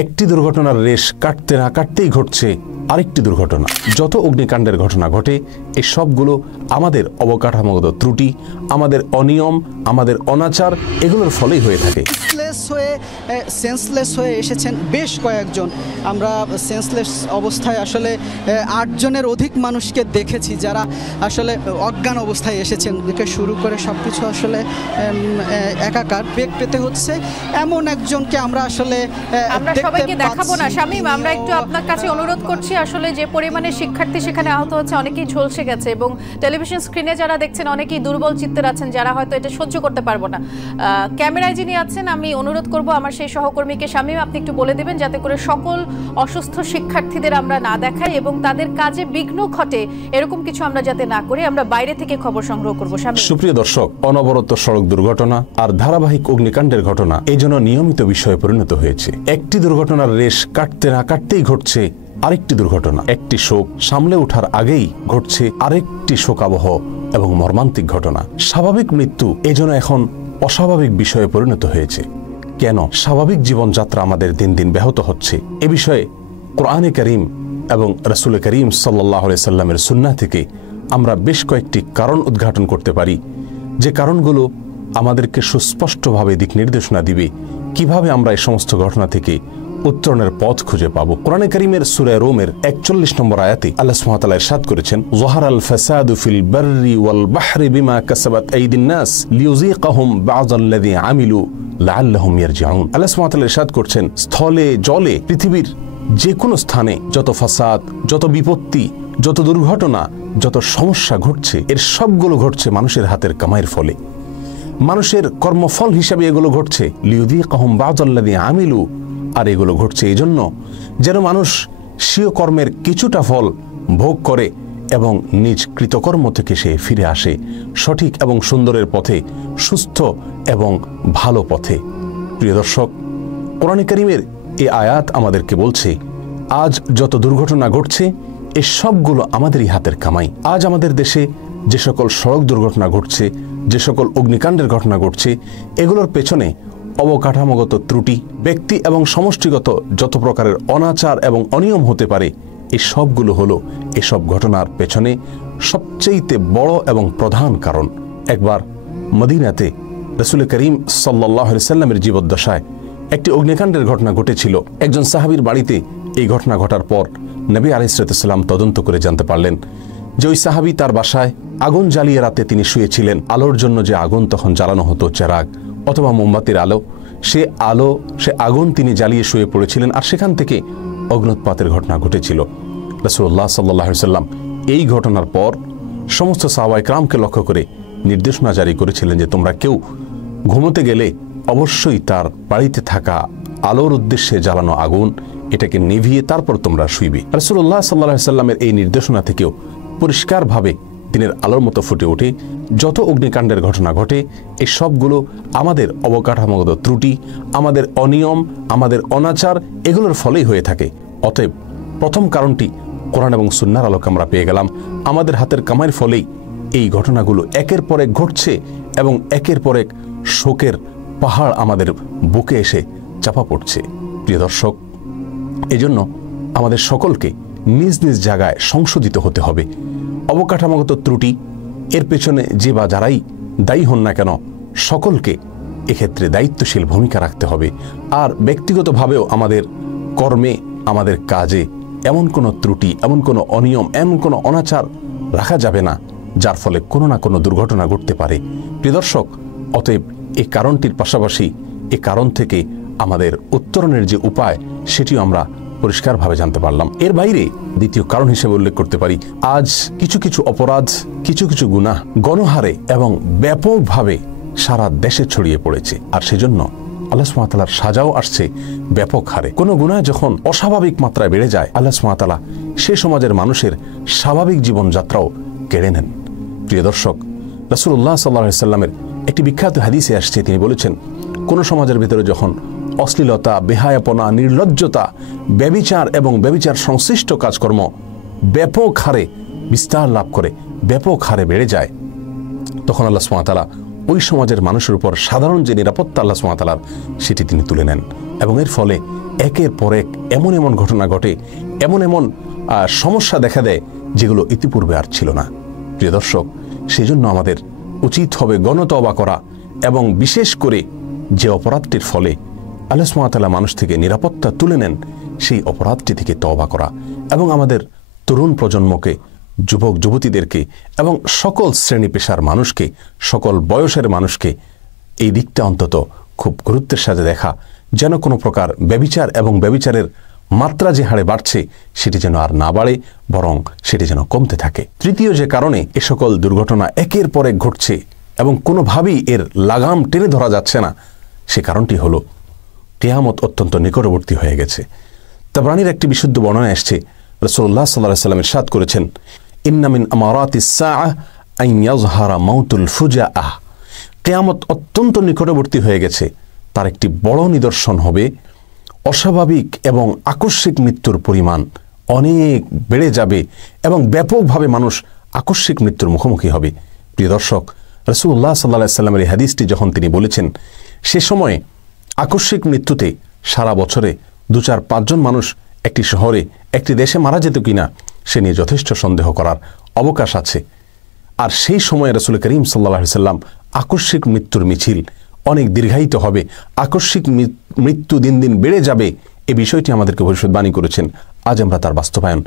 একটি দুর্ঘটনার রেশ কাটতে না কাটতেই ঘটছে আরেকটি দুর্ঘটনা। যত অগ্নিকাণ্ডের ঘটনা ঘটে এই সবগুলো আমাদের অবকাঠামোগত ত্রুটি, আমাদের অনিয়ম, আমাদের অনাচার, এগুলোর ফলেই হয়ে থাকে। সেন্সলেস হয়ে এসেছেন বেশ কয়েকজন। আমরা সেন্সলেস অবস্থায় আসলে 8 জনের অধিক মানুষকে দেখেছি যারা আসলে অজ্ঞান অবস্থায় এসেছেন। থেকে শুরু করে সব কিছু আসলে একাকার বেগ পেতে হচ্ছে এমন একজনকে আমরা আসলে সবাইকে দেখাবো না। শামীম, আমরা একটু আপনার কাছে অনুরোধ করছি, আসলে যে পরিমাণে শিক্ষার্থী সেখানে আহত হচ্ছে, অনেকেই ঝলসে গেছে এবং টেলিভিশন স্ক্রিনে যারা দেখছেন অনেকেই দুর্বল চিত্তের আছেন, যারা হয়তো এটা সহ্য করতে পারবো না। ক্যামেরায় যিনি আছেন আমি অনুরোধ করব আমার সেই সহকর্মীকে, শামীম আপনি একটু বলে দিবেন যাতে করে সকল অসুস্থ শিক্ষার্থীদের আমরা না দেখাই এবং তাদের কাজে বিঘ্ন ঘটে এরকম কিছু আমরা যাতে না করি। আমরা বাইরে থেকে খবর সংগ্রহ করব। শামীম। সুপ্রিয় দর্শক, অনবরত সড়ক দুর্ঘটনা আর ধারাবাহিক অগ্নিকাণ্ডের ঘটনা এই জন্য নিয়মিত বিষয়ে পরিণত হয়েছে। একটি দুর্ঘটনার রেশ কাটতে না কাটতেই ঘটছে আরেকটি দুর্ঘটনা। একটি শোক সামলে ওঠার আগেই ঘটছে আরেকটি শোকাবহ এবং মর্মান্তিক ঘটনা। স্বাভাবিক মৃত্যু এজন্য এখন অস্বাভাবিক বিষয়ে পরিণত হয়েছে। কেন স্বাভাবিক জীবনযাত্রা আমাদের দিন দিন ব্যাহত হচ্ছে? এ বিষয়ে কোরআনে কারীম এবং রাসূল কারীম সাল্লাল্লাহু আলাইহি সাল্লামের সুন্নাহ থেকে আমরা বেশ কয়েকটি কারণ উদ্ঘাটন করতে পারি, যে কারণগুলো আমাদেরকে সুস্পষ্টভাবে দিক নির্দেশনা দিবে কিভাবে আমরা এই সমস্ত ঘটনা থেকে উত্তরণের পথ খুঁজে পাবো। কোরআনে কারীমের সূরা রোমের 41 নম্বর আয়াতে আল্লাহ সুবহানাহু ওয়া তাআলা ইরশাদ করেছেন, যাহারাল ফাসাদু ফিল বাররি ওয়াল বাহরি বিমা কাসাবাত আইদিন নাস লিয়ুযীকাহুম বা'যাল্লাযী আমিলু লাআল্লাহুম ইয়ারজিউন। আল্লাহ সুবহানাহু ওয়া তাআলা ইরশাদ করছেন, স্থলে জলে পৃথিবীর যে কোনো স্থানে যত ফাসাদ, যত বিপত্তি, যত দুর্ঘটনা, যত সমস্যা ঘটছে এর সবগুলো ঘটছে মানুষের হাতের কামাইয়ের ফলে, মানুষের কর্মফল হিসাবে এগুলো ঘটছে। লিয়ুযীকাহুম বা'যাল্লাযী আমিলু, আর এগুলো ঘটছে এই জন্য যেন মানুষ স্বীয় কর্মের কিছুটা ফল ভোগ করে এবং নিজ কৃতকর্ম থেকে সে ফিরে আসে সঠিক এবং সুন্দরের পথে, সুস্থ এবং ভালো পথে। প্রিয় দর্শক, কোরআনে কারীমের এই আয়াত আমাদেরকে বলছে আজ যত দুর্ঘটনা ঘটছে এই সবগুলো আমাদেরই হাতের কামাই। আজ আমাদের দেশে যে সকল সড়ক দুর্ঘটনা ঘটছে, যে সকল অগ্নিকাণ্ডের ঘটনা ঘটছে, এগুলোর পেছনে অবকাঠামোগত ত্রুটি, ব্যক্তি এবং সমষ্টিগত যত প্রকারের অনাচার এবং অনিয়ম হতে পারে, এই সবগুলো হলো এসব ঘটনার পেছনে সবচেয়ে বড় এবং প্রধান কারণ। একবার মদিনাতে রাসূল করিম সাল্লাল্লাহু আলাইহি সাল্লামের জীবদ্দশায় একটি অগ্নিকাণ্ডের ঘটনা ঘটেছিল। একজন সাহাবীর বাড়িতে এই ঘটনা ঘটার পর নবী আলাইহিস সালাম তদন্ত করে জানতে পারলেন যে ওই সাহাবী তার বাসায় আগুন জ্বালিয়ে রাতে তিনি শুয়েছিলেন। আলোর জন্য যে আগুন তখন জ্বালানো হতো, চেরাগ অথবা মোমবাতির আলো, সে আগুন তিনি জ্বালিয়ে শুয়ে পড়েছিলেন আর সেখান থেকে অগ্নুৎপাতের ঘটনা ঘটেছিল। রাসূলুল্লাহ সাল্লাল্লাহু আলাইহি সাল্লাম এই ঘটনার পর সমস্ত সাহাবায়ে কেরামকে লক্ষ্য করে নির্দেশনা জারি করেছিলেন যে তোমরা কেউ ঘুমোতে গেলে অবশ্যই তার বাড়িতে থাকা আলোর উদ্দেশ্যে জ্বালানো আগুন এটাকে নিভিয়ে তারপর তোমরা শুইবে। রাসূলুল্লাহ সাল্লাল্লাহু আলাইহি সাল্লামের এই নির্দেশনা থেকেও পরিষ্কারভাবে দিনের আলোর মতো ফুটে ওঠে যত অগ্নিকাণ্ডের ঘটনা ঘটে এই সবগুলো আমাদের অবকাঠামোগত ত্রুটি, আমাদের অনিয়ম, আমাদের অনাচার, এগুলোর ফলেই হয়ে থাকে। অতএব প্রথম কারণটি কোরআন এবং সুন্নাহর আলোকে আমরা পেয়ে গেলাম। আমাদের হাতের কামাইয়ের ফলেই এই ঘটনাগুলো একের পর এক ঘটছে এবং একের পর এক শোকের পাহাড় আমাদের বুকে এসে চাপা পড়ছে। প্রিয় দর্শক, এজন্য আমাদের সকলকে নিজ নিজ জায়গায় সংশোধিত হতে হবে। অবকাঠামোগত ত্রুটি এর পেছনে যে বা যারাই দায়ী হন না কেন সকলকে এক্ষেত্রে দায়িত্বশীল ভূমিকা রাখতে হবে। আর ব্যক্তিগতভাবেও আমাদের কর্মে, আমাদের কাজে এমন কোনো ত্রুটি, এমন কোনো অনিয়ম, এমন কোনো অনাচার রাখা যাবে না যার ফলে কোনো না কোনো দুর্ঘটনা ঘটতে পারে। প্রিয় দর্শক, অতএব এই কারণটির পাশাপাশি এই কারণ থেকে আমাদের উত্তরণের যে উপায় সেটিও আমরা পরিষ্কারভাবে জানতে পারলাম। এর বাইরে দ্বিতীয় কারণ হিসেবে উল্লেখ করতে পারি আজ কিছু কিছু অপরাধ, কিছু কিছু গুনাহ গণহারে এবং ব্যাপকভাবে সারা দেশে ছড়িয়ে পড়েছে। আর সেজন্য আল্লাহ সুবহানাহু ওয়া তাআলার সাজাও আসছে ব্যাপক হারে। কোনো গুনাহ যখন অস্বাভাবিক মাত্রায় বেড়ে যায় আল্লাহ সুবহানাহু ওয়া তাআলা সে সমাজের মানুষের স্বাভাবিক জীবনযাত্রাও কেড়ে নেন। প্রিয় দর্শক, রাসূলুল্লাহ সাল্লাল্লাহু আলাইহি সাল্লামের একটি বিখ্যাত হাদিসে আসছে, তিনি বলেছেন কোন সমাজের ভিতরে যখন অশ্লীলতা, বেহায়াপনা, নির্লজ্জতা, ব্যভিচার এবং ব্যভিচার সংশ্লিষ্ট কাজকর্ম ব্যাপক হারে বিস্তার লাভ করে, ব্যাপক হারে বেড়ে যায়, তখন আল্লাহ সুবহানাহু ওয়া তাআলা ওই সমাজের মানুষের উপর সাধারণ যে নিরাপত্তা আল্লাহ সুবহানাহু ওয়া তাআলার সেটি তিনি তুলে নেন এবং এর ফলে একের পর এক এমন এমন ঘটনা ঘটে, এমন এমন সমস্যা দেখা দেয় যেগুলো ইতিপূর্বে আর ছিল না। প্রিয় দর্শক, সেই জন্য আমাদের উচিত হবে গণতওবা করা এবং বিশেষ করে যে অপরাধটির ফলে আল্লাহ সুবহানাহু ওয়া তাআলা মানুষ থেকে নিরাপত্তা তুলে নেন সেই অপরাধটি থেকে তওবা করা এবং আমাদের তরুণ প্রজন্মকে, যুবক যুবতীদেরকে এবং সকল শ্রেণী পেশার মানুষকে, সকল বয়সের মানুষকে এই দিকটা অন্তত খুব গুরুত্বের সাথে দেখা, যেন কোনো প্রকার ব্যভিচার এবং ব্যভিচারের মাত্রা যে হারে বাড়ছে সেটি যেন আর না বাড়ে, বরং সেটি যেন কমতে থাকে। তৃতীয় যে কারণে এ সকল দুর্ঘটনা একের পর এক ঘটছে এবং কোনোভাবেই এর লাগাম টেনে ধরা যাচ্ছে না, সে কারণটি হলো কিয়ামত অত্যন্ত নিকটবর্তী হয়ে গেছে। তাবরানীর একটি বিশুদ্ধ বর্ণনা এসেছে, রাসূলুল্লাহ সাল্লাল্লাহু আলাইহি ওয়াসাল্লাম ইরশাদ করেছেন, ইন্না মিন আমারাতিস সাআহ আন ইয়াযহারা মাউতুল ফুজাআহ। কিয়ামত অত্যন্ত নিকটবর্তী হয়ে গেছে, তার একটি বড় নিদর্শন হবে অস্বাভাবিক এবং আকস্মিক মৃত্যুর পরিমাণ অনেক বেড়ে যাবে এবং ব্যাপকভাবে মানুষ আকস্মিক মৃত্যুর মুখোমুখি হবে। প্রিয় দর্শক, রাসূলুল্লাহ সাল্লাল্লাহু আলাইহি ওয়াসাল্লামের এই হাদিসটি যখন তিনি বলেছেন, সে সময়ে আকস্মিক মৃত্যুতে সারা বছরে 2-4-5 জন মানুষ একটি শহরে, একটি দেশে মারা যেত কিনা সে নিয়ে যথেষ্ট সন্দেহ করার অবকাশ আছে। আর সেই সময়ে রাসূল করিম সাল্লাল্লাহু আলাইহি ওয়াসাল্লাম আকস্মিক মৃত্যুর মিছিল অনেক দীর্ঘায়িত হবে, আকস্মিক মৃত্যু দিন দিন বেড়ে যাবে, এই বিষয়টি আমাদেরকে ভবিষ্যৎবাণী করেছেন। আজ আমরা তার বাস্তবায়ন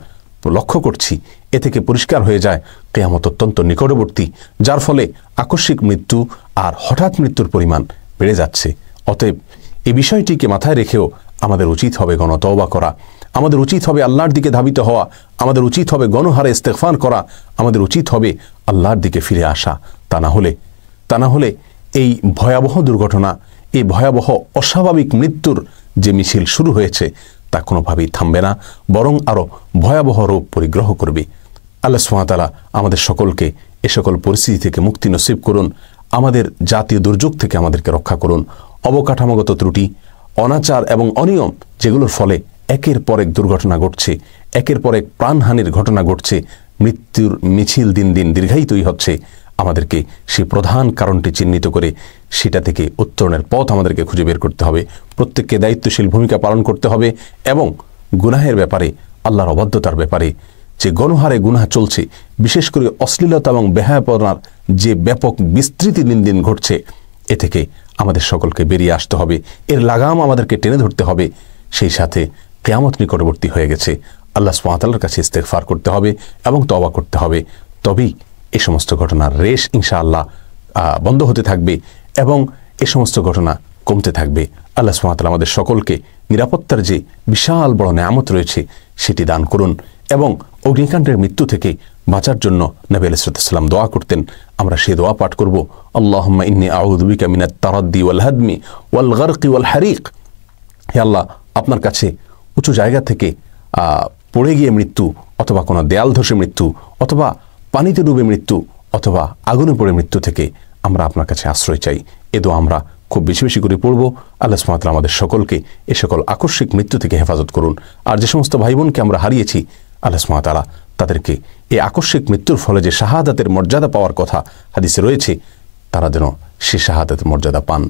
লক্ষ্য করছি। এ থেকে পরিষ্কার হয়ে যায় কিয়ামত অত্যন্ত নিকটবর্তী, যার ফলে আকস্মিক মৃত্যু আর হঠাৎ মৃত্যুর পরিমাণ বেড়ে যাচ্ছে। অতএব এই বিষয়টিকে মাথায় রেখেও আমাদের উচিত হবে গণতওবা করা, আমাদের উচিত হবে আল্লাহর দিকে ধাবিত হওয়া, আমাদের উচিত হবে গণহারে ইস্তেগফার করা, আমাদের উচিত হবে আল্লাহর দিকে ফিরে আসা। তা না হলে এই ভয়াবহ দুর্ঘটনা, এই ভয়াবহ অস্বাভাবিক মৃত্যুর যে মিছিল শুরু হয়েছে তা কোনোভাবেই থামবে না, বরং আরও ভয়াবহ রূপ পরিগ্রহ করবে। আল্লাহ সুবহানাহু ওয়া তাআলা আমাদের সকলকে এ সকল পরিস্থিতি থেকে মুক্তি নসিব করুন, আমাদের জাতীয় দুর্যোগ থেকে আমাদেরকে রক্ষা করুন। অবকাঠামোগত ত্রুটি, অনাচার এবং অনিয়ম যেগুলোর ফলে একের পর এক দুর্ঘটনা ঘটছে, একের পর এক প্রাণহানির ঘটনা ঘটছে, মৃত্যুর মিছিল দিন দিন দীর্ঘায়িতই হচ্ছে, আমাদেরকে সেই প্রধান কারণটি চিহ্নিত করে সেটা থেকে উত্তরণের পথ আমাদেরকে খুঁজে বের করতে হবে। প্রত্যেককে দায়িত্বশীল ভূমিকা পালন করতে হবে এবং গুনাহের ব্যাপারে, আল্লাহর অবাধ্যতার ব্যাপারে যে গণহারে গুনাহ চলছে, বিশেষ করে অশ্লীলতা এবং বেহায়াপনার যে ব্যাপক বিস্তৃতি দিন দিন ঘটছে, এ থেকে আমাদের সকলকে বেরিয়ে আসতে হবে, এর লাগাম আমাদেরকে টেনে ধরতে হবে। সেই সাথে কিয়ামত নিকটবর্তী হয়ে গেছে, আল্লাহ সুবহানাহু ওয়া তাআলার কাছে ইস্তেগফার করতে হবে এবং তওবা করতে হবে। তবেই এই সমস্ত ঘটনার রেশ ইনশাআল্লাহ বন্ধ হতে থাকবে এবং এই সমস্ত ঘটনা কমতে থাকবে। আল্লাহ সুবহানাহু ওয়া তাআলা আমাদের সকলকে নিরাপত্তার যে বিশাল বড় নেয়ামত রয়েছে সেটি দান করুন এবং অগ্নিকাণ্ডের মৃত্যু থেকে বাঁচার জন্য নবী আলাইহিস সালাম দোয়া করতেন। আমরা সেই দোয়া পাঠ করব, আল্লাহুম্মা ইন্নী আউযু বিকা মিনাত তারাদ্দি ওয়াল হাদমি ওয়াল গারকি ওয়াল হারিক। হে আল্লাহ, আপনার কাছে উঁচু জায়গা থেকে পড়ে গিয়ে মৃত্যু, অথবা কোনো দেয়াল ধসে মৃত্যু, অথবা পানিতে ডুবে মৃত্যু, অথবা আগুনে পড়ে মৃত্যু থেকে আমরা আপনার কাছে আশ্রয় চাই। এ দোয়া আমরা খুব বেশি বেশি করে পড়ব। আল্লাহ সুবহানাহু ওয়া তাআলা আমাদের সকলকে এ সকল আকস্মিক মৃত্যু থেকে হেফাজত করুন। আর যে সমস্ত ভাই বোনকে আমরা হারিয়েছি, আল্লাহ সুবহানাহু ওয়া তাআলা তাদেরকে এই আকস্মিক মৃত্যুর ফলে যে শাহাদাতের মর্যাদা পাওয়ার কথা হাদিসে রয়েছে, তারা যেন সে শাহাদাতের মর্যাদা পান।